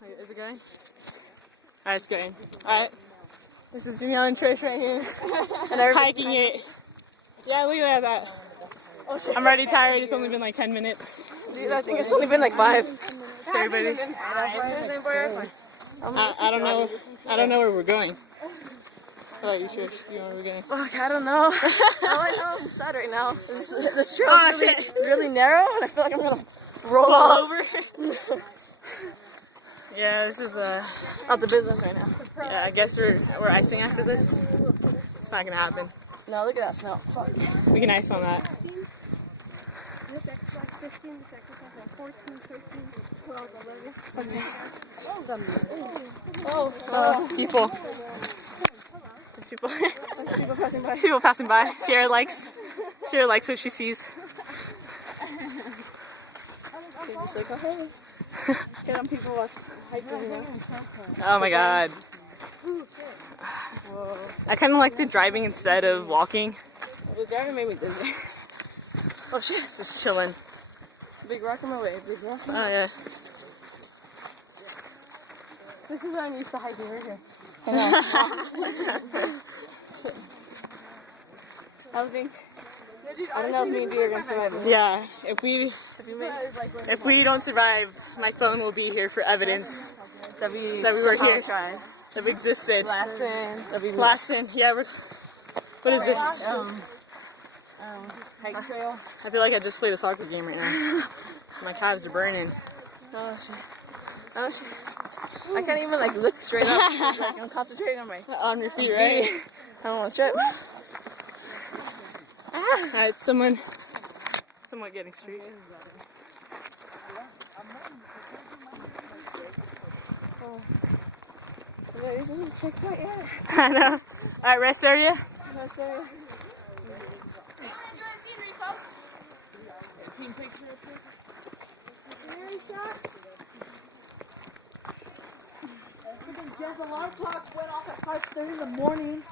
Wait, is it going? Alright, it's going. Alright. This is Danielle and Trish right here. And hiking it. Yeah, look at that. Oh, shit. I'm already tired. It's only been like 10 minutes. Dude, I think it's only been like 5. So everybody. I don't know. I don't know where we're going. How about you, Trish? You know where we're going? Fuck, I don't know. All I know, I'm sad right now. This trail is really narrow, and I feel like I'm gonna roll over. Yeah, this is out the business right now. Yeah, I guess we're icing after this. It's not gonna happen. No, look at that smell. Fuck. We can ice on that. People. People passing by. Sierra likes what she sees. Just like, oh, hey. Get on people watching hiking. Oh my god. I kind of like the driving instead of walking. The driving made me dizzy. Oh shit, it's just chilling. Big rock in my way, big rock. Oh yeah. This is where I'm used to hiking right here. I don't know if me and Dee are gonna survive this. Yeah, if we don't survive, my phone will be here for evidence that we were here, trying. that we existed. Lassen. Yeah. What is this? Hike trail. I feel like I just played a soccer game right now. My calves are burning. Oh shit. Oh shit. I can't even like look straight up. Like, I'm concentrating on your feet, right? I don't want to trip. Alright, someone getting straight. Oh. There's a checkpoint, yeah. I know. Alright, rest area. Rest area. Team picture up here. Jeff's alarm clock went off at 5:30 in the morning.